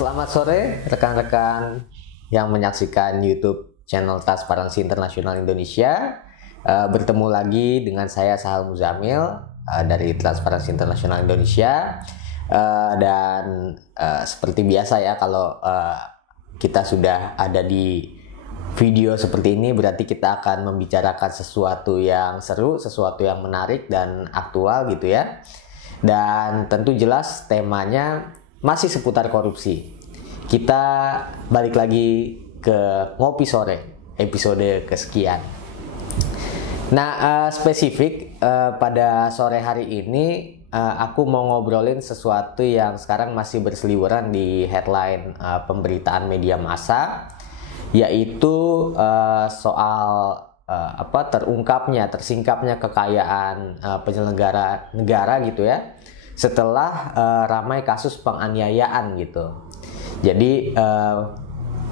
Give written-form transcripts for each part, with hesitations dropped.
Selamat sore rekan-rekan yang menyaksikan YouTube channel Transparansi Internasional Indonesia. Bertemu lagi dengan saya Sahal Muzamil dari Transparansi Internasional Indonesia. Dan seperti biasa ya, kalau kita sudah ada di video seperti ini, berarti kita akan membicarakan sesuatu yang seru, sesuatu yang menarik dan aktual gitu ya. Dan tentu jelas temanya masih seputar korupsi. Kita balik lagi ke Ngopi Sore, episode kesekian. Nah, spesifik pada sore hari ini aku mau ngobrolin sesuatu yang sekarang masih berseliweran di headline pemberitaan media massa, yaitu soal tersingkapnya kekayaan penyelenggara negara gitu ya, setelah ramai kasus penganiayaan gitu. Jadi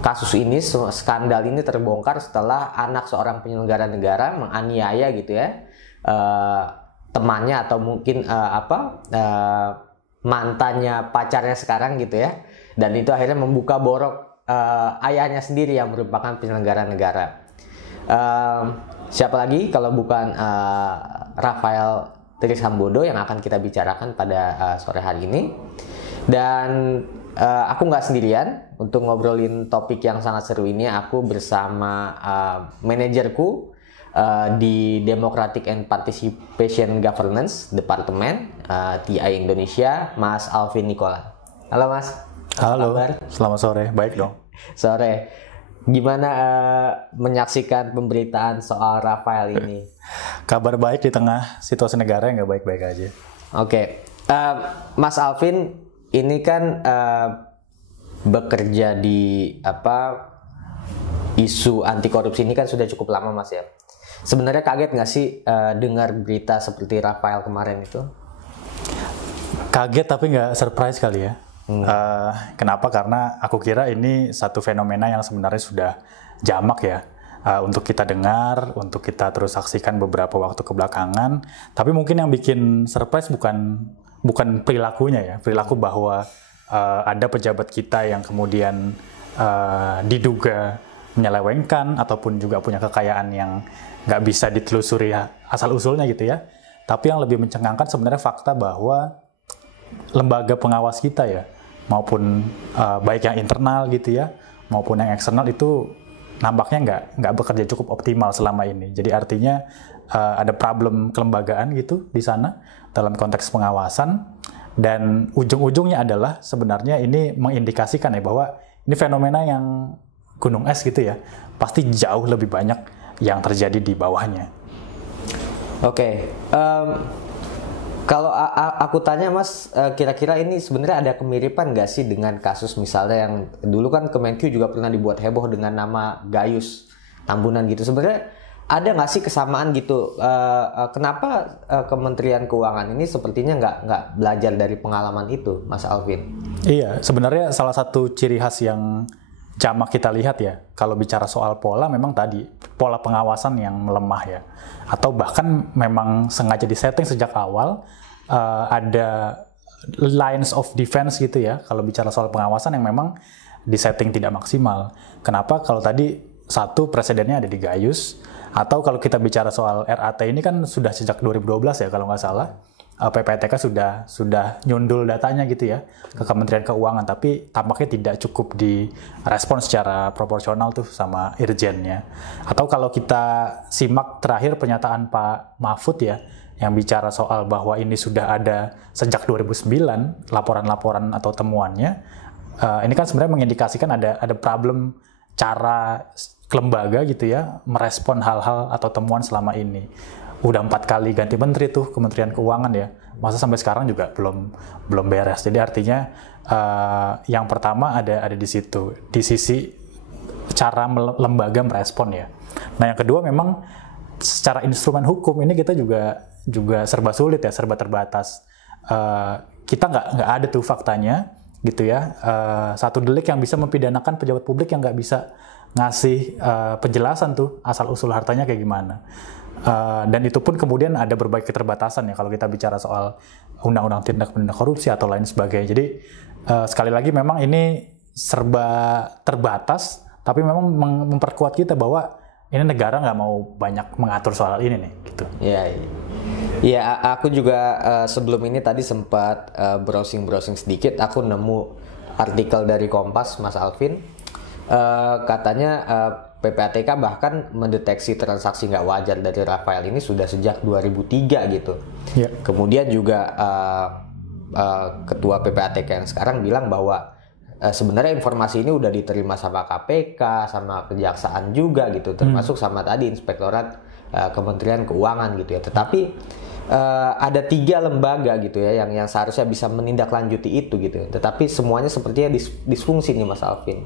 kasus ini, skandal ini terbongkar setelah anak seorang penyelenggara negara menganiaya gitu ya temannya atau mungkin mantannya pacarnya sekarang gitu ya, dan itu akhirnya membuka borok ayahnya sendiri yang merupakan penyelenggara negara. Siapa lagi kalau bukan Rafael Trisambodo yang akan kita bicarakan pada sore hari ini. Dan aku nggak sendirian untuk ngobrolin topik yang sangat seru ini. Aku bersama manajerku di Democratic and Participation Governance Departemen TI Indonesia, Mas Alvin Nikola. Halo Mas. Halo, selamat sore. Baik dong. Sore. Gimana menyaksikan pemberitaan soal Rafael ini? Kabar baik di tengah situasi negara yang nggak baik-baik aja. Oke. Mas Alvin ini kan bekerja di isu anti korupsi ini kan sudah cukup lama Mas ya. Sebenarnya kaget nggak sih dengar berita seperti Rafael kemarin itu? Kaget tapi nggak surprise kali ya. Kenapa? Karena aku kira ini satu fenomena yang sebenarnya sudah jamak ya, untuk kita dengar, untuk kita terus saksikan beberapa waktu kebelakangan. Tapi mungkin yang bikin surprise bukan perilakunya ya, perilaku bahwa ada pejabat kita yang kemudian diduga menyelewengkan ataupun juga punya kekayaan yang nggak bisa ditelusuri asal usulnya gitu ya. Tapi yang lebih mencengangkan sebenarnya fakta bahwa lembaga pengawas kita ya, maupun baik yang internal gitu ya, maupun yang eksternal itu nampaknya nggak bekerja cukup optimal selama ini. Jadi artinya ada problem kelembagaan gitu di sana dalam konteks pengawasan, dan ujung-ujungnya adalah sebenarnya ini mengindikasikan ya bahwa ini fenomena yang gunung es gitu ya, pasti jauh lebih banyak yang terjadi di bawahnya. Oke. Kalau aku tanya Mas, kira-kira ini sebenarnya ada kemiripan nggak sih dengan kasus misalnya yang dulu kan Kemenkyu juga pernah dibuat heboh dengan nama Gayus Tambunan gitu. Sebenarnya ada nggak sih kesamaan gitu? Kenapa Kementerian Keuangan ini sepertinya nggak belajar dari pengalaman itu, Mas Alvin? Iya, sebenarnya salah satu ciri khas yang jamak kita lihat ya, kalau bicara soal pola, memang tadi pola pengawasan yang melemah ya, atau bahkan memang sengaja disetting sejak awal ada lines of defense gitu ya, kalau bicara soal pengawasan yang memang disetting tidak maksimal. Kenapa? Kalau tadi satu presidennya ada di Gayus, atau kalau kita bicara soal RAT ini kan sudah sejak 2012 ya kalau nggak salah. PPTK sudah nyundul datanya gitu ya ke Kementerian Keuangan, tapi tampaknya tidak cukup direspon secara proporsional tuh sama irjennya. Atau kalau kita simak terakhir pernyataan Pak Mahfud ya, yang bicara soal bahwa ini sudah ada sejak 2009 laporan-laporan atau temuannya, ini kan sebenarnya mengindikasikan ada problem cara lembaga gitu ya merespon hal-hal atau temuan selama ini. Udah 4 kali ganti menteri tuh Kementerian Keuangan ya, masa sampai sekarang juga belum beres. Jadi artinya yang pertama ada di situ, di sisi cara lembaga merespon ya. Nah yang kedua memang secara instrumen hukum ini kita juga serba sulit ya, serba terbatas. Kita nggak ada tuh faktanya gitu ya, satu delik yang bisa mempidanakan pejabat publik yang nggak bisa ngasih penjelasan tuh asal usul hartanya kayak gimana. Dan itu pun kemudian ada berbagai keterbatasan ya kalau kita bicara soal undang-undang tindak pidana korupsi atau lain sebagainya. Jadi sekali lagi memang ini serba terbatas, tapi memang memperkuat kita bahwa ini negara nggak mau banyak mengatur soal ini nih, gitu. Iya, iya. Aku juga sebelum ini tadi sempat browsing sedikit, aku nemu artikel dari Kompas, Mas Alvin. Katanya PPATK bahkan mendeteksi transaksi nggak wajar dari Rafael ini sudah sejak 2003 gitu. Yeah. Kemudian juga ketua PPATK yang sekarang bilang bahwa sebenarnya informasi ini udah diterima sama KPK, sama Kejaksaan juga gitu, termasuk sama tadi Inspektorat Kementerian Keuangan gitu ya. Tetapi ada 3 lembaga gitu ya yang seharusnya bisa menindaklanjuti itu gitu. Tetapi semuanya sepertinya disfungsi nih Mas Alvin.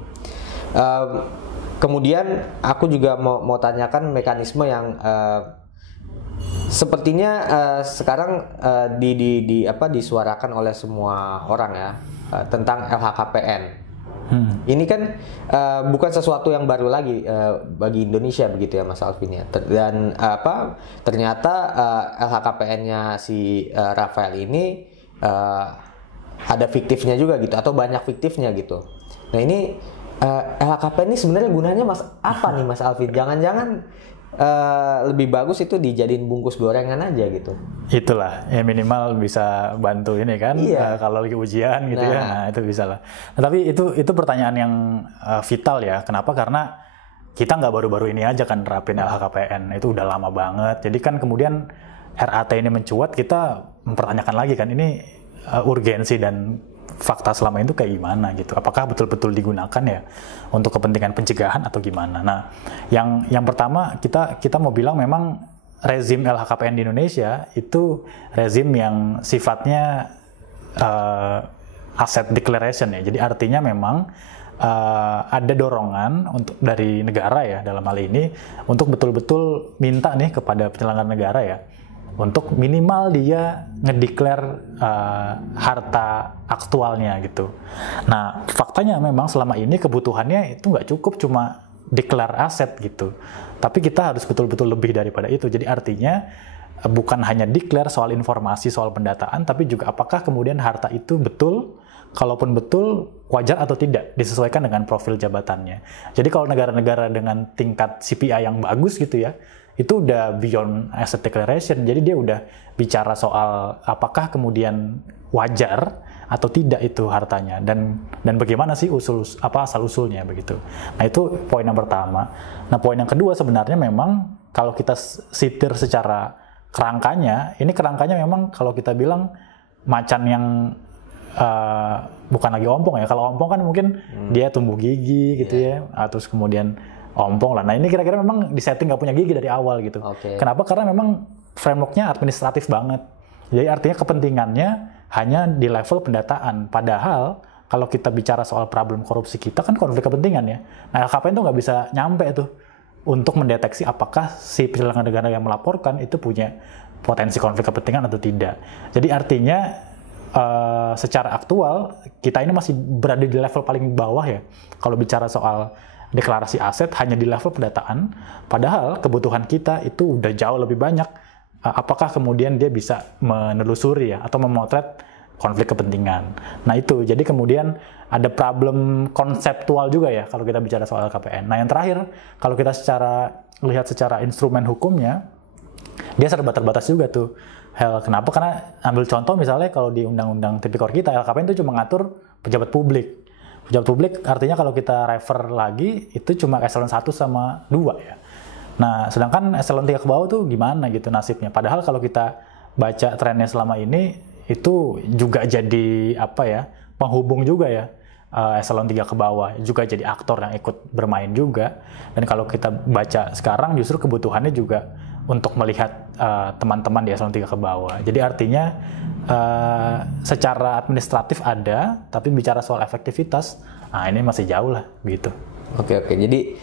Kemudian aku juga mau tanyakan mekanisme yang sepertinya sekarang disuarakan oleh semua orang ya, tentang LHKPN. Ini kan bukan sesuatu yang baru lagi bagi Indonesia begitu ya Mas Alvin ya. Dan ternyata LHKPN-nya si Rafael ini ada fiktifnya juga gitu, atau banyak fiktifnya gitu. Nah ini LHKPN ini sebenarnya gunanya apa nih Mas Alvin? Jangan-jangan lebih bagus itu dijadiin bungkus gorengan aja gitu. Itulah ya, minimal bisa bantu ini kan. Iya. Kalau lagi ujian gitu ya, nah itu bisa lah. Nah, tapi itu pertanyaan yang vital ya. Kenapa? Karena kita nggak baru-baru ini aja kan nerapin LHKPN, itu udah lama banget. Jadi kan kemudian RAT ini mencuat, kita mempertanyakan lagi kan, ini urgensi dan fakta selama itu kayak gimana gitu. Apakah betul-betul digunakan ya untuk kepentingan pencegahan atau gimana? Nah, yang pertama kita mau bilang memang rezim LHKPN di Indonesia itu rezim yang sifatnya asset declaration ya. Jadi artinya memang ada dorongan untuk dari negara ya dalam hal ini untuk betul-betul minta nih kepada penyelenggara negara ya untuk minimal dia ngedeklar harta aktualnya gitu. Nah, faktanya memang selama ini kebutuhannya itu nggak cukup cuma deklar aset gitu. Tapi kita harus betul-betul lebih daripada itu. Jadi artinya bukan hanya deklar soal informasi, soal pendataan, tapi juga apakah kemudian harta itu betul, kalaupun betul, wajar atau tidak, disesuaikan dengan profil jabatannya. Jadi kalau negara-negara dengan tingkat CPI yang bagus gitu ya, itu udah beyond asset declaration. Jadi dia udah bicara soal apakah kemudian wajar atau tidak itu hartanya dan bagaimana sih asal usulnya begitu. Nah, itu poin yang pertama. Nah, poin yang kedua sebenarnya memang kalau kita sitir secara kerangkanya, ini kerangkanya memang kalau kita bilang macan yang bukan lagi ompong ya. Kalau ompong kan mungkin dia tumbuh gigi gitu ya, terus kemudian ompong lah. Nah, ini kira-kira memang disetting nggak punya gigi dari awal gitu. Okay. Kenapa? Karena memang frameworknya administratif banget. Jadi artinya kepentingannya hanya di level pendataan. Padahal kalau kita bicara soal problem korupsi kita kan konflik kepentingan ya. Nah, LHKPN itu nggak bisa nyampe tuh untuk mendeteksi apakah si penyelenggara negara yang melaporkan itu punya potensi konflik kepentingan atau tidak. Jadi artinya secara aktual kita ini masih berada di level paling bawah ya. Kalau bicara soal deklarasi aset hanya di level pendataan, padahal kebutuhan kita itu udah jauh lebih banyak. Apakah kemudian dia bisa menelusuri ya atau memotret konflik kepentingan. Nah itu, jadi kemudian ada problem konseptual juga ya kalau kita bicara soal KPN. Nah yang terakhir, kalau kita lihat secara instrumen hukumnya, dia serba terbatas juga tuh. Kenapa? Karena ambil contoh misalnya kalau di Undang-Undang Tipikor kita, LKPN itu cuma ngatur pejabat publik. Pejabat publik artinya kalau kita refer lagi itu cuma eselon 1 sama 2 ya. Nah, sedangkan eselon 3 ke bawah tuh gimana gitu nasibnya. Padahal kalau kita baca trennya selama ini itu juga jadi penghubung juga ya. Eselon 3 ke bawah juga jadi aktor yang ikut bermain juga. Dan kalau kita baca sekarang justru kebutuhannya juga untuk melihat teman-teman di eselon 3 ke bawah. Jadi artinya secara administratif ada, tapi bicara soal efektivitas, ini masih jauh lah gitu. Oke. Jadi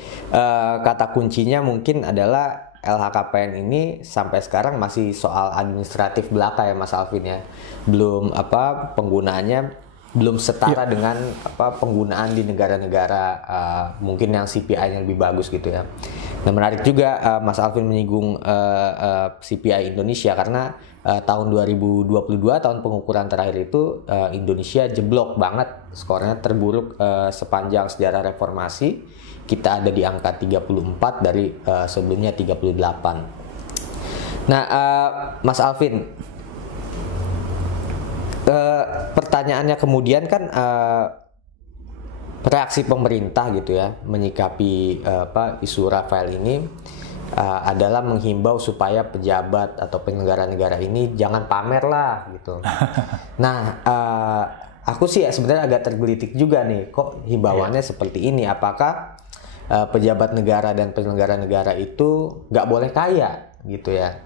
kata kuncinya mungkin adalah LHKPN ini sampai sekarang masih soal administratif belaka ya Mas Alvin ya. Belum penggunaannya belum setara dengan penggunaan di negara-negara mungkin yang CPI-nya lebih bagus gitu ya. Nah, menarik juga Mas Alvin menyinggung CPI Indonesia karena tahun 2022 tahun pengukuran terakhir itu Indonesia jeblok banget, skornya terburuk sepanjang sejarah reformasi. Kita ada di angka 34 dari sebelumnya 38. Nah, Mas Alvin, pertanyaannya kemudian kan reaksi pemerintah gitu ya menyikapi isu Rafael ini adalah menghimbau supaya pejabat atau penyelenggara negara ini jangan pamer lah gitu. Nah, aku sih sebenarnya agak tergelitik juga nih, kok himbauannya seperti ini. Apakah pejabat negara dan penyelenggara negara itu nggak boleh kaya gitu ya?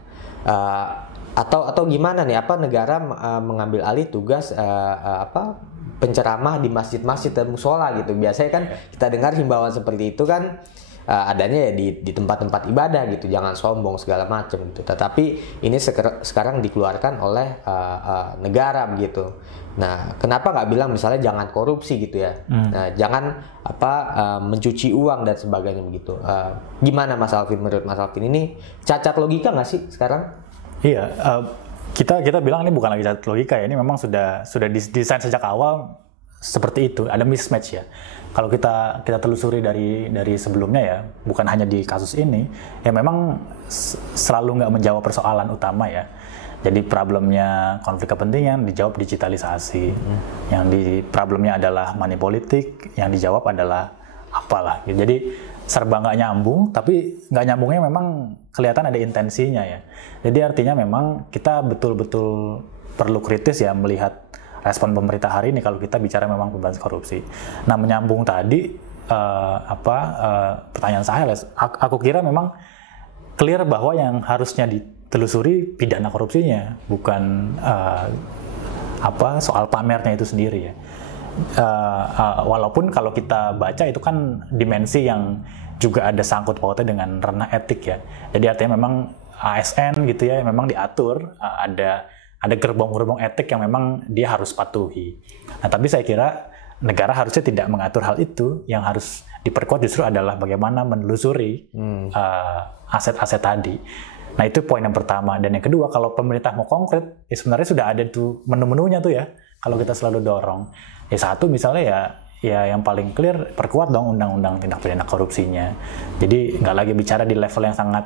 Atau gimana nih? Apa negara mengambil alih tugas penceramah di masjid-masjid dan musola gitu? Biasanya kan kita dengar himbauan seperti itu kan adanya ya di tempat-tempat ibadah gitu, jangan sombong segala macam gitu. Tetapi ini sekarang dikeluarkan oleh negara begitu. Nah, kenapa nggak bilang misalnya jangan korupsi gitu ya? Nah, jangan mencuci uang dan sebagainya begitu. Gimana Mas Alvin, menurut Mas Alvin ini cacat logika nggak sih sekarang? Iya, kita bilang ini bukan lagi cacat logika ya, ini memang sudah didesain sejak awal seperti itu, ada mismatch ya. Kalau kita telusuri dari sebelumnya ya, bukan hanya di kasus ini, ya memang selalu nggak menjawab persoalan utama ya. Jadi problemnya konflik kepentingan dijawab digitalisasi, yang problemnya adalah money politik, yang dijawab adalah apalah. Jadi serba nggak nyambung, tapi nggak nyambungnya memang kelihatan ada intensinya ya. Jadi artinya memang kita betul-betul perlu kritis ya melihat respon pemerintah hari ini kalau kita bicara memang pemberantasan korupsi. Nah, menyambung tadi pertanyaan saya, aku kira memang clear bahwa yang harusnya ditelusuri pidana korupsinya, bukan soal pamernya itu sendiri ya. Walaupun kalau kita baca itu kan dimensi yang juga ada sangkut pautnya dengan ranah etik ya. Jadi artinya memang ASN gitu ya, memang diatur ada gerbong-gerbong etik yang memang dia harus patuhi. Nah, tapi saya kira negara harusnya tidak mengatur hal itu. Yang harus diperkuat justru adalah bagaimana menelusuri aset-aset tadi. Nah, itu poin yang pertama. Dan yang kedua, kalau pemerintah mau konkret, ya sebenarnya sudah ada tuh menu-menunya tuh ya. Kalau kita selalu dorong. Ya satu misalnya ya yang paling clear, perkuat dong undang-undang tindak pidana korupsinya. Jadi nggak lagi bicara di level yang sangat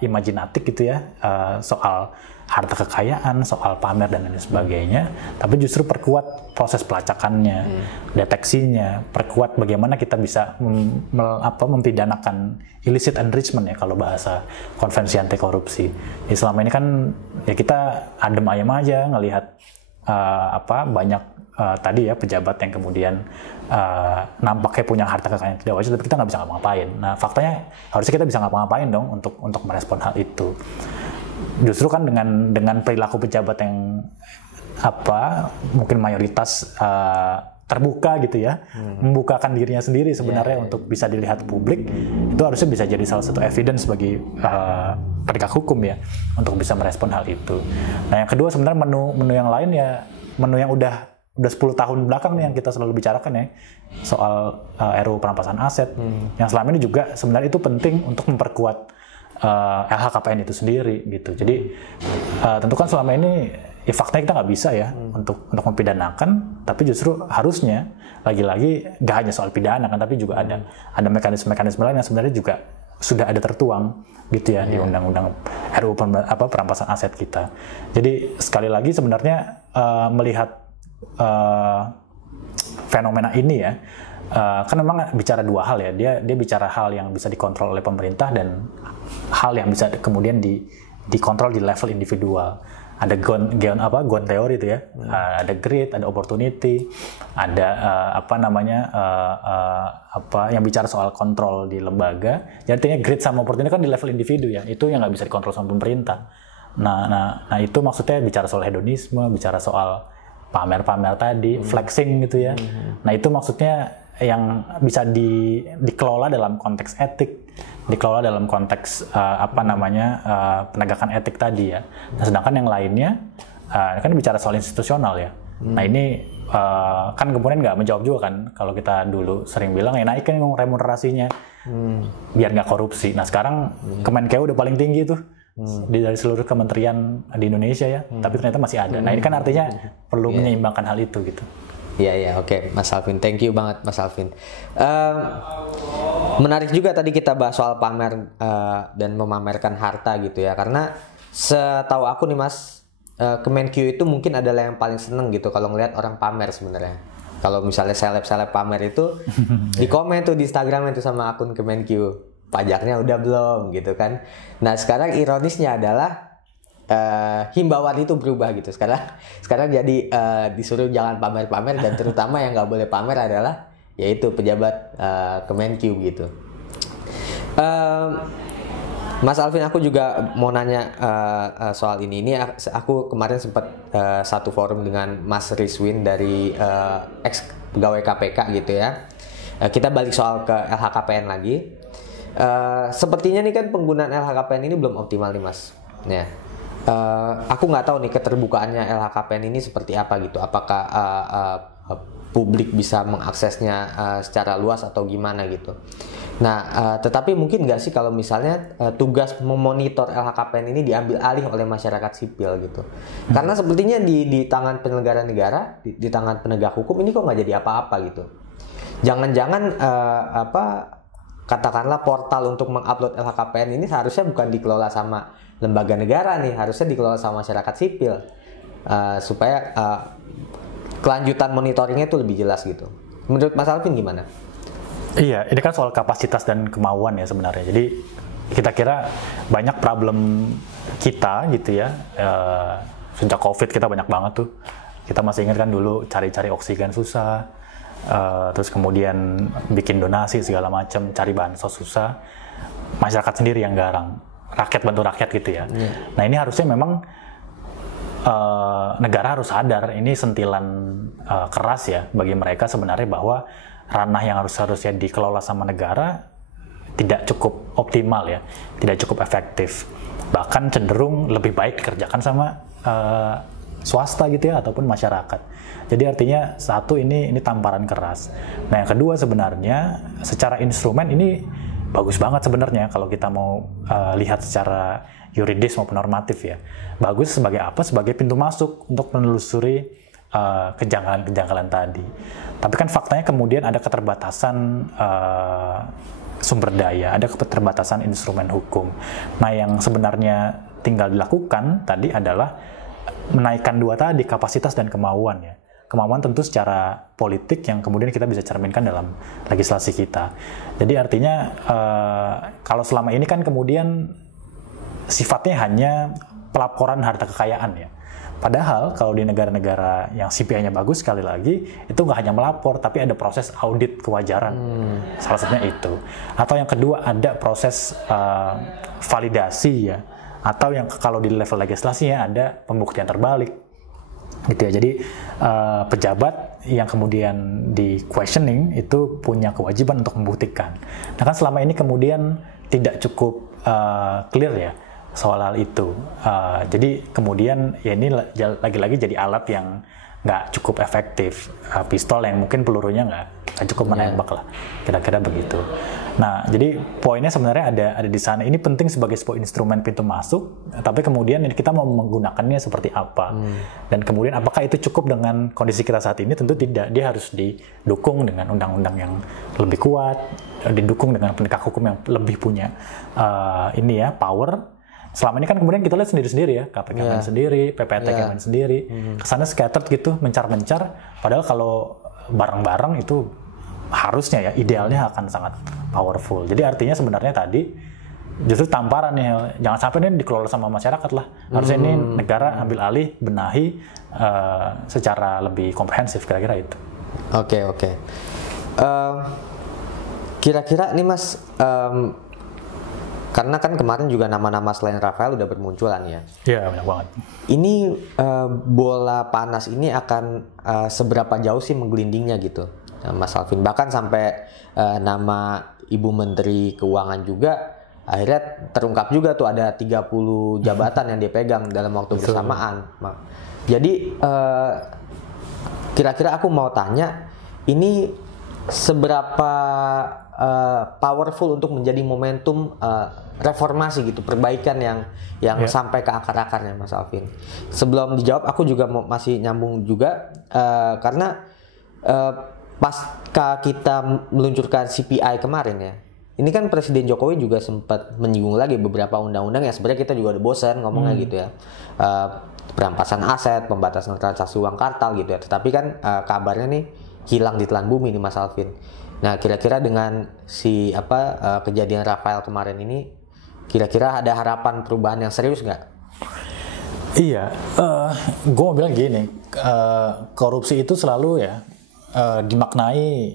imajinatif gitu ya, soal harta kekayaan, soal pamer dan lain sebagainya, tapi justru perkuat proses pelacakannya, deteksinya, perkuat bagaimana kita bisa mempidanakan illicit enrichment ya kalau bahasa konvensi anti korupsi. Ya, selama ini kan ya kita adem ayem aja ngelihat banyak tadi ya pejabat yang kemudian nampaknya punya harta kekayaan tidak wajar, tapi kita nggak bisa ngapa-ngapain. Nah, faktanya harusnya kita bisa ngapa-ngapain dong untuk merespon hal itu. Justru kan dengan perilaku pejabat yang mungkin mayoritas terbuka gitu ya, membukakan dirinya sendiri sebenarnya untuk bisa dilihat publik, itu harusnya bisa jadi salah satu evidence bagi penegak hukum ya untuk bisa merespon hal itu. Nah, yang kedua sebenarnya menu yang lain ya, menu yang udah 10 tahun belakang nih yang kita selalu bicarakan ya, soal RUU perampasan aset, yang selama ini juga sebenarnya itu penting untuk memperkuat LHKPN itu sendiri gitu. Jadi tentu kan selama ini ya faktanya kita nggak bisa ya untuk mempidanakan, tapi justru harusnya lagi-lagi nggak hanya soal pidana kan, tapi juga ada mekanisme-mekanisme lain yang sebenarnya juga sudah ada tertuang gitu ya di undang-undang RUU perampasan aset kita. Jadi sekali lagi sebenarnya melihat fenomena ini ya, kan memang bicara dua hal ya, dia bicara hal yang bisa dikontrol oleh pemerintah dan hal yang bisa kemudian dikontrol di level individual. Ada Ghosn teori itu ya, ada greed, ada opportunity, ada yang bicara soal kontrol di lembaga. Jadi artinya greed sama opportunity kan di level individu ya, itu yang nggak bisa dikontrol sama pemerintah. Nah itu maksudnya bicara soal hedonisme, bicara soal pamer-pamer tadi, flexing gitu ya. Nah itu maksudnya yang bisa dikelola dalam konteks etik, dikelola dalam konteks penegakan etik tadi ya. Nah, sedangkan yang lainnya kan bicara soal institusional ya. Nah ini kan kemudian nggak menjawab juga kan, kalau kita dulu sering bilang ya naikin remunerasinya biar nggak korupsi. Nah sekarang Kemenkeu udah paling tinggi tuh dari seluruh kementerian di Indonesia ya, tapi ternyata masih ada. Nah ini kan artinya perlu menyeimbangkan hal itu gitu. Iya, oke, Mas Alvin, thank you banget Mas Alvin. Menarik juga tadi kita bahas soal pamer dan memamerkan harta gitu ya, karena setahu aku nih Mas, Kemenkeu itu mungkin adalah yang paling seneng gitu kalau ngelihat orang pamer sebenarnya. Kalau misalnya seleb-seleb pamer itu di komen tuh di Instagram itu sama akun Kemenkeu, pajaknya udah belum gitu kan. Nah sekarang ironisnya adalah himbauan itu berubah gitu. Sekarang jadi disuruh jangan pamer-pamer, dan terutama yang nggak boleh pamer adalah yaitu pejabat Kemenkeu gitu. Mas Alvin, aku juga mau nanya soal ini. Ini aku kemarin sempat satu forum dengan Mas Rizwin dari ex pegawai KPK gitu ya. Kita balik soal ke LHKPN lagi. Sepertinya nih kan penggunaan LHKPN ini belum optimal nih Mas. Ya. Aku nggak tahu nih keterbukaannya LHKPN ini seperti apa gitu. Apakah publik bisa mengaksesnya secara luas atau gimana gitu. Nah, tetapi mungkin nggak sih kalau misalnya tugas memonitor LHKPN ini diambil alih oleh masyarakat sipil gitu. Karena sepertinya di tangan penyelenggara negara, di tangan penegak hukum ini kok nggak jadi apa-apa gitu. Jangan-jangan katakanlah portal untuk mengupload LHKPN ini seharusnya bukan dikelola sama lembaga negara nih, harusnya dikelola sama masyarakat sipil supaya kelanjutan monitoringnya itu lebih jelas gitu. Menurut Mas Alvin gimana? Iya, ini kan soal kapasitas dan kemauan ya sebenarnya. Jadi kita kira banyak problem kita gitu ya. Sejak COVID kita banyak banget tuh. Kita masih ingat kan dulu cari-cari oksigen susah, terus kemudian bikin donasi segala macam, cari bansos susah. Masyarakat sendiri yang garang, rakyat bantu rakyat gitu ya. Nah ini harusnya memang negara harus sadar, ini sentilan keras ya bagi mereka sebenarnya bahwa ranah yang harusnya dikelola sama negara tidak cukup optimal ya, tidak cukup efektif, bahkan cenderung lebih baik dikerjakan sama swasta gitu ya ataupun masyarakat. Jadi artinya satu ini tamparan keras. Nah yang kedua sebenarnya secara instrumen ini bagus banget sebenarnya kalau kita mau lihat secara yuridis maupun normatif ya. Bagus sebagai apa? Sebagai pintu masuk untuk menelusuri kejanggalan-kejanggalan tadi. Tapi kan faktanya kemudian ada keterbatasan sumber daya, ada keterbatasan instrumen hukum. Nah yang sebenarnya tinggal dilakukan tadi adalah menaikkan dua tadi, kapasitas dan kemauan ya. Kemauan tentu secara politik yang kemudian kita bisa cerminkan dalam legislasi kita. Jadi artinya kalau selama ini kan kemudian sifatnya hanya pelaporan harta kekayaan ya. Padahal kalau di negara-negara yang CPI-nya bagus sekali lagi, itu nggak hanya melapor, tapi ada proses audit kewajaran. Salah satunya itu. Atau yang kedua ada proses validasi ya. Atau yang kalau di level legislasinya ada pembuktian terbalik. Gitu ya. Jadi pejabat yang kemudian di questioning itu punya kewajiban untuk membuktikan. Nah kan selama ini kemudian tidak cukup clear ya soal hal itu. Jadi kemudian ya ini lagi-lagi jadi alat yang nggak cukup efektif. Pistol yang mungkin pelurunya nggak cukup menembak lah. Kira-kira begitu. Nah, jadi poinnya sebenarnya ada di sana. Ini penting sebagai sebuah instrumen pintu masuk, tapi kemudian kita mau menggunakannya seperti apa. Dan kemudian apakah itu cukup dengan kondisi kita saat ini? Tentu tidak. Dia harus didukung dengan undang-undang yang lebih kuat, didukung dengan penegak hukum yang lebih punya power. Selama ini kan kemudian kita lihat sendiri-sendiri ya, KPK main sendiri, PPATK main sendiri, kesana scattered gitu, mencar-mencar, padahal kalau bareng-bareng itu harusnya ya, idealnya akan sangat powerful. Jadi artinya sebenarnya tadi justru tamparan nih, jangan sampai ini dikelola sama masyarakat lah, harusnya ini negara ambil alih, benahi secara lebih komprehensif, kira-kira itu. Oke. Kira-kira nih Mas, karena kan kemarin juga nama-nama selain Rafael udah bermunculan ya. Iya, banyak banget. Ini bola panas ini akan seberapa jauh sih menggelindingnya gitu, Mas Alvin? Bahkan sampai nama Ibu Menteri Keuangan juga akhirnya terungkap juga tuh ada 30 jabatan yang dia pegang dalam waktu bersamaan. Jadi kira-kira aku mau tanya, ini seberapa powerful untuk menjadi momentum reformasi gitu, perbaikan yang sampai ke akar-akarnya, Mas Alvin. Sebelum dijawab, aku juga masih nyambung juga karena pasca kita meluncurkan CPI kemarin ya, ini kan Presiden Jokowi juga sempat menyinggung lagi beberapa undang-undang yang sebenarnya kita juga udah bosan ngomongnya gitu ya. Perampasan aset, pembatasan transaksi uang kartal gitu ya. Tetapi kan kabarnya nih hilang ditelan bumi nih, Mas Alvin. Nah, kira-kira dengan kejadian Rafael kemarin ini, kira-kira ada harapan perubahan yang serius nggak? Iya, gue mau bilang gini, korupsi itu selalu ya dimaknai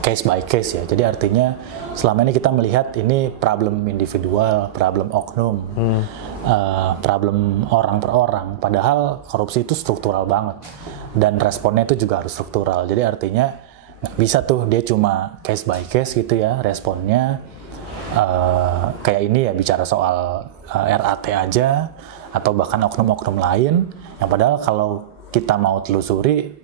case by case ya. Jadi artinya selama ini kita melihat ini problem individual, problem oknum, problem orang per orang. Padahal korupsi itu struktural banget dan responnya itu juga harus struktural. Jadi artinya nggak bisa tuh dia cuma case by case gitu ya responnya. Kayak ini ya bicara soal RAT aja atau bahkan oknum-oknum lain. Yang padahal kalau kita mau telusuri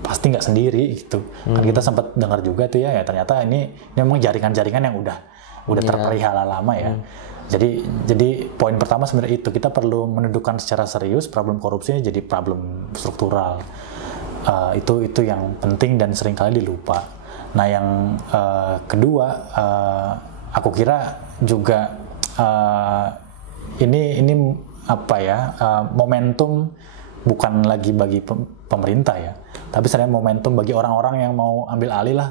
pasti nggak sendiri gitu. Kan kita sempat dengar juga tuh ya ternyata ini memang jaringan-jaringan yang udah terpelihara lama ya. Jadi poin pertama sebenarnya itu kita perlu mendudukan secara serius problem korupsi ini jadi problem struktural. Itu yang penting dan seringkali dilupa. Nah yang kedua aku kira juga ini momentum bukan lagi bagi pemerintah ya, tapi sebenarnya momentum bagi orang-orang yang mau ambil alih lah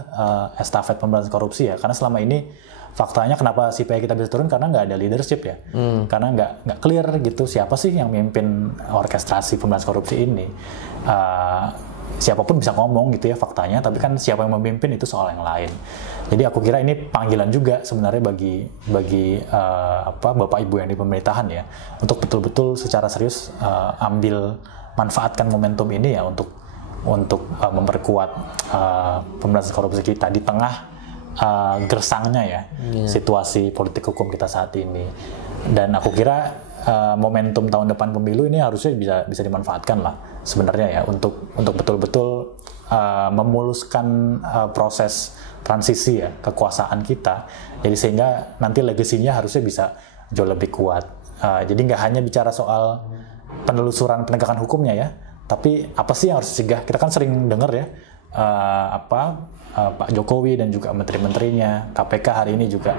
estafet pemberantasan korupsi ya. Karena selama ini faktanya kenapa CPI kita bisa turun karena nggak ada leadership ya, karena nggak clear gitu siapa sih yang memimpin orkestrasi pemberantasan korupsi ini. Siapapun bisa ngomong gitu ya faktanya, tapi kan siapa yang memimpin itu soal yang lain. Jadi aku kira ini panggilan juga sebenarnya bagi bapak ibu yang di pemerintahan ya, untuk betul-betul secara serius manfaatkan momentum ini ya untuk memperkuat pemberantasan korupsi kita di tengah gersangnya ya situasi politik hukum kita saat ini. Dan aku kira momentum tahun depan pemilu ini harusnya bisa dimanfaatkan lah sebenarnya ya untuk betul-betul memuluskan proses transisi ya kekuasaan kita. Jadi sehingga nanti legasinya harusnya bisa jauh lebih kuat. Jadi nggak hanya bicara soal penelusuran penegakan hukumnya ya, tapi apa sih yang harus dicegah? Kita kan sering dengar ya Pak Jokowi dan juga menteri-menterinya, KPK hari ini juga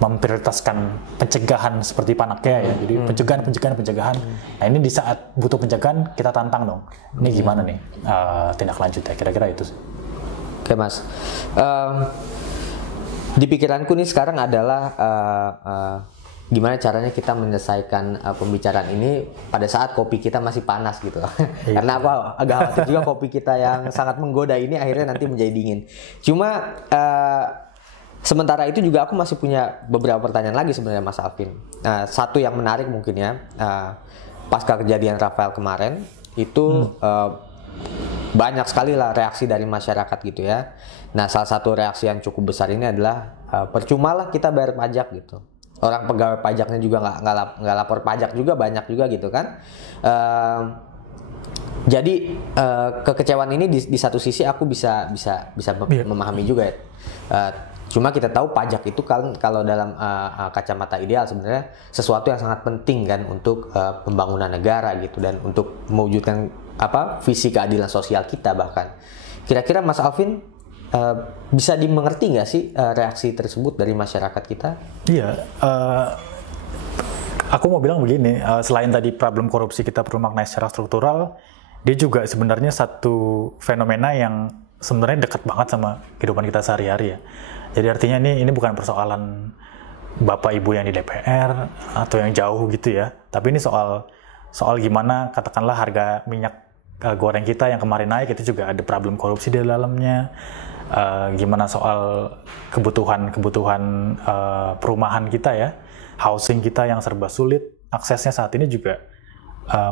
memprioritaskan pencegahan seperti panaknya ya. Jadi pencegahan. Nah ini di saat butuh pencegahan kita tantang dong. Ini gimana nih tindak lanjutnya? Kira-kira itu sih. Oke Mas. Di pikiranku nih sekarang adalah gimana caranya kita menyelesaikan pembicaraan ini pada saat kopi kita masih panas gitu. Karena aku agak khawatir juga kopi kita yang sangat menggoda ini akhirnya nanti menjadi dingin. Cuma sementara itu juga aku masih punya beberapa pertanyaan lagi sebenarnya Mas Alvin. Satu yang menarik mungkin ya, pasca kejadian Rafael kemarin itu banyak sekali lah reaksi dari masyarakat gitu ya. Nah salah satu reaksi yang cukup besar ini adalah percumalah kita bayar pajak gitu. Orang pegawai pajaknya juga nggak lapor pajak juga banyak juga gitu kan. Jadi kekecewaan ini di satu sisi aku bisa memahami juga ya. Cuma kita tahu pajak itu kalau dalam kacamata ideal sebenarnya sesuatu yang sangat penting kan untuk pembangunan negara gitu dan untuk mewujudkan visi keadilan sosial kita bahkan. Kira-kira Mas Alvin bisa dimengerti nggak sih reaksi tersebut dari masyarakat kita? Iya, aku mau bilang begini, selain tadi problem korupsi kita perlu maknai secara struktural, dia juga sebenarnya satu fenomena yang sebenarnya dekat banget sama kehidupan kita sehari-hari ya. Jadi artinya ini bukan persoalan bapak ibu yang di DPR atau yang jauh gitu ya, tapi ini soal gimana katakanlah harga minyak goreng kita yang kemarin naik itu juga ada problem korupsi di dalamnya. Gimana soal kebutuhan perumahan kita ya, housing kita yang serba sulit aksesnya saat ini juga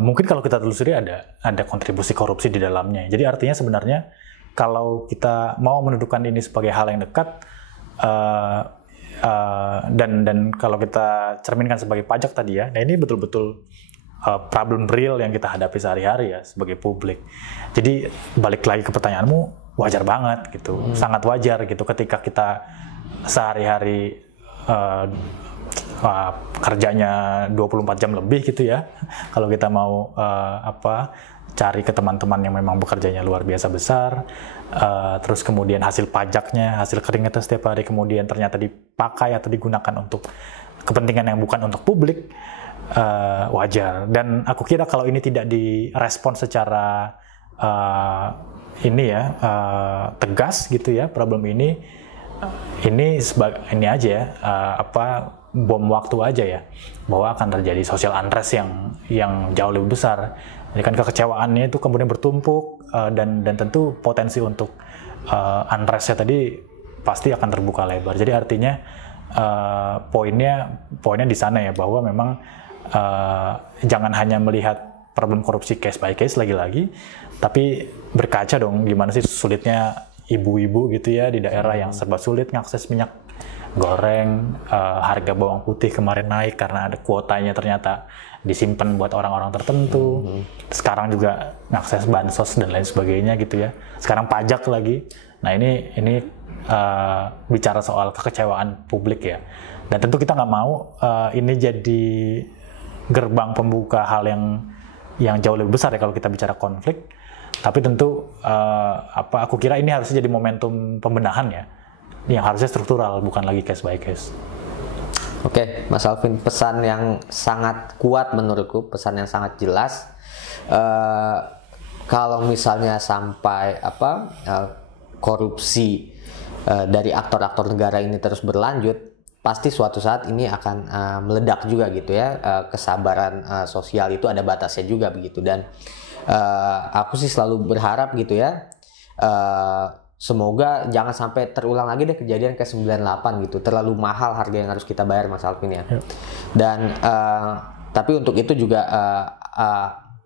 mungkin kalau kita telusuri ada kontribusi korupsi di dalamnya. Jadi artinya sebenarnya kalau kita mau mendudukan ini sebagai hal yang dekat dan kalau kita cerminkan sebagai pajak tadi ya, nah ini betul-betul problem real yang kita hadapi sehari-hari ya sebagai publik. Jadi balik lagi ke pertanyaanmu, wajar banget gitu, sangat wajar gitu ketika kita sehari-hari kerjanya 24 jam lebih gitu ya. Kalau kita mau cari ke teman-teman yang memang bekerjanya luar biasa besar, terus kemudian hasil pajaknya, hasil keringatnya setiap hari kemudian ternyata dipakai atau digunakan untuk kepentingan yang bukan untuk publik, wajar. Dan aku kira kalau ini tidak direspon secara tegas gitu ya, problem ini aja ya, bom waktu aja ya, bahwa akan terjadi social unrest yang jauh lebih besar. Jadi kan kekecewaannya itu kemudian bertumpuk, dan tentu potensi untuk unrestnya tadi pasti akan terbuka lebar. Jadi artinya poinnya di sana ya, bahwa memang jangan hanya melihat problem korupsi case by case lagi-lagi, tapi berkaca dong gimana sih sulitnya ibu-ibu gitu ya di daerah yang serba sulit ngakses minyak goreng, harga bawang putih kemarin naik karena ada kuotanya ternyata disimpan buat orang-orang tertentu. Sekarang juga ngakses bansos dan lain sebagainya gitu ya. Sekarang pajak lagi. Nah ini bicara soal kekecewaan publik ya. Dan tentu kita nggak mau ini jadi gerbang pembuka hal yang jauh lebih besar ya kalau kita bicara konflik. Tapi tentu aku kira ini harusnya jadi momentum pembenahan ya, yang harusnya struktural, bukan lagi case by case. Oke, Mas Alvin, pesan yang sangat kuat menurutku, pesan yang sangat jelas. Kalau misalnya sampai korupsi dari aktor-aktor negara ini terus berlanjut, pasti suatu saat ini akan meledak juga gitu ya. Kesabaran sosial itu ada batasnya juga begitu. Dan aku sih selalu berharap gitu ya, semoga jangan sampai terulang lagi deh kejadian ke 98 gitu. Terlalu mahal harga yang harus kita bayar, Mas Alvin ya. Dan tapi untuk itu juga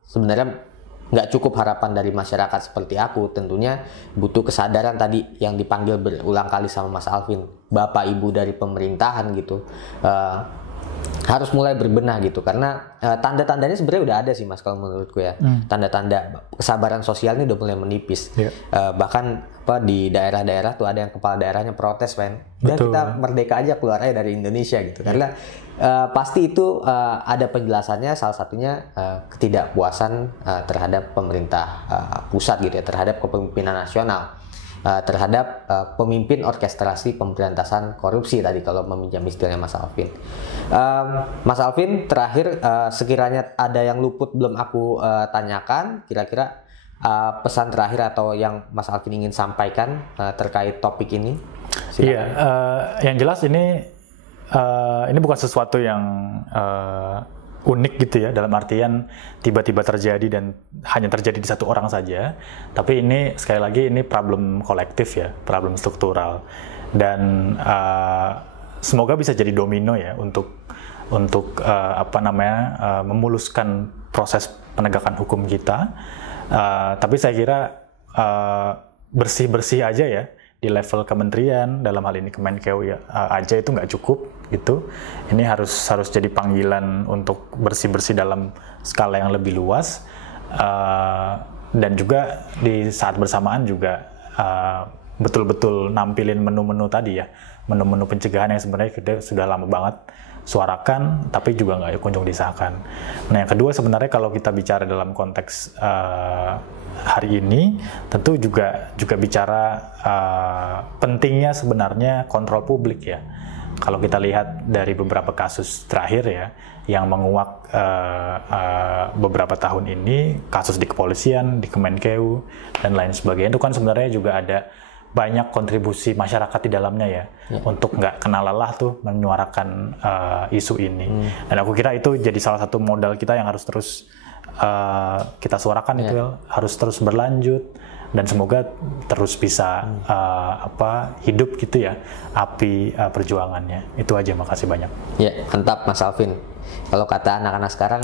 sebenarnya nggak cukup harapan dari masyarakat seperti aku. Tentunya butuh kesadaran tadi yang dipanggil berulang kali sama Mas Alvin, bapak ibu dari pemerintahan gitu, harus mulai berbenah gitu. Karena tanda-tandanya sebenarnya udah ada sih, Mas, kalau menurutku ya. Tanda-tanda kesabaran sosial ini udah mulai menipis. Bahkan di daerah-daerah tuh ada yang kepala daerahnya protes, dan kita merdeka aja keluar aja dari Indonesia gitu. Karena pasti itu ada penjelasannya, salah satunya ketidakpuasan terhadap pemerintah pusat gitu ya, terhadap kepemimpinan nasional, terhadap pemimpin orkestrasi pemberantasan korupsi tadi kalau meminjam istilahnya Mas Alvin. Mas Alvin, terakhir sekiranya ada yang luput belum aku tanyakan, kira-kira pesan terakhir atau yang Mas Alvin ingin sampaikan terkait topik ini? Iya, yang jelas ini bukan sesuatu yang unik gitu ya, dalam artian tiba-tiba terjadi dan hanya terjadi di satu orang saja. Tapi ini sekali lagi ini problem kolektif ya, problem struktural, dan semoga bisa jadi domino ya untuk memuluskan proses penegakan hukum kita. Tapi saya kira bersih-bersih aja ya di level kementerian, dalam hal ini Kemenkeu ya, aja itu nggak cukup gitu. Ini harus jadi panggilan untuk bersih-bersih dalam skala yang lebih luas, dan juga di saat bersamaan juga betul-betul nampilin menu-menu tadi ya, menu-menu pencegahan yang sebenarnya kita sudah lama banget suarakan tapi juga nggak kunjung disahkan. Nah, yang kedua sebenarnya kalau kita bicara dalam konteks hari ini, tentu juga bicara pentingnya sebenarnya kontrol publik ya. Kalau kita lihat dari beberapa kasus terakhir ya, yang menguak beberapa tahun ini, kasus di kepolisian, di Kemenkeu, dan lain sebagainya, itu kan sebenarnya juga ada banyak kontribusi masyarakat di dalamnya ya, untuk nggak kena lelah tuh menyuarakan isu ini. Dan aku kira itu jadi salah satu modal kita yang harus terus kita suarakan itu ya, harus terus berlanjut, dan semoga terus bisa hidup gitu ya api perjuangannya. Itu aja, makasih banyak. Ya, mantap Mas Alvin. Kalau kata anak-anak sekarang,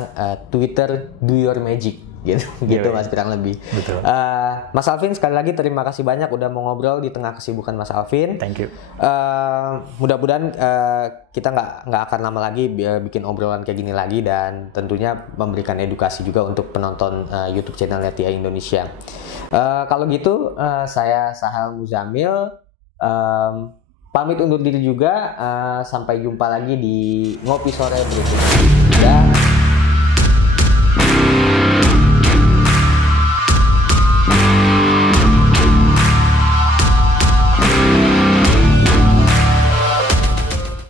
Twitter do your magic. gitu Mas kurang lebih. Betul. Mas Alvin sekali lagi terima kasih banyak udah mau ngobrol di tengah kesibukan Mas Alvin. Thank you. Mudah-mudahan kita nggak akan lama lagi bikin obrolan kayak gini lagi, dan tentunya memberikan edukasi juga untuk penonton YouTube channel TI Indonesia. Kalau gitu saya Sahal Muzamil pamit undur diri juga. Sampai jumpa lagi di ngopi sore berikutnya.